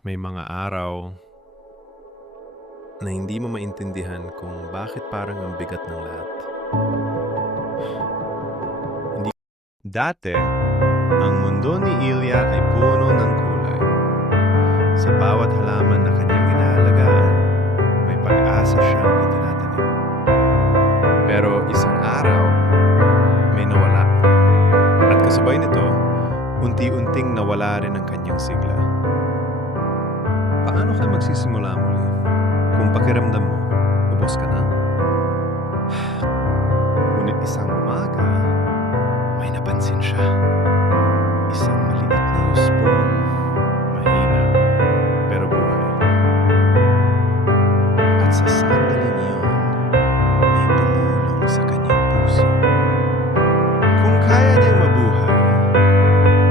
May mga araw na hindi mo maintindihan kung bakit parang ang bigat ng lahat. Hindi. Dati, ang mundo ni Ilya ay puno ng kulay. Sa bawat halaman na kanyang inaalagaan, may pag-asa siyang itinatanim. Pero isang araw, may nawala. At kasabay nito, unti-unting nawala rin ang kanyang sigla. Paano ka magsisimula muli? Kung pakiramdam mo, ubos ka na. Ngunit isang umaga, may napansin siya. Isang maliit na yuspong, mahina, pero buhay. At sa sandaling iyon, may tumulong sa kanyang puso. Kung kaya niyang mabuhay,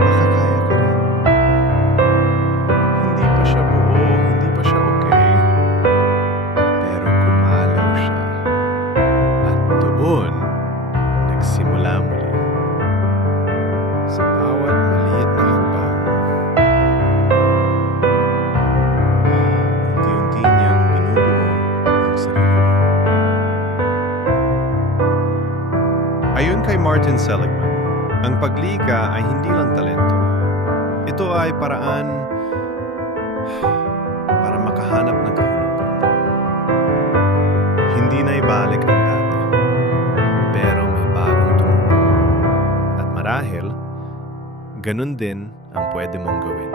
baka kaya ko rin. Hindi pa siya buo, hindi pa siya okay. Pero gumalaw siya. At doon, nagsimula muli. Sa bawat maliit na hakbang, unti-unti niyang binubuo ang sarili niya. Ayon kay Martin Seligman, ang paglika ay hindi lang talento. Ito ay paraan para makahanap ng kahulugan. Hindi na ibalik ang dati, pero may bagong tumubog. At marahil, ganun din ang pwede mong gawin.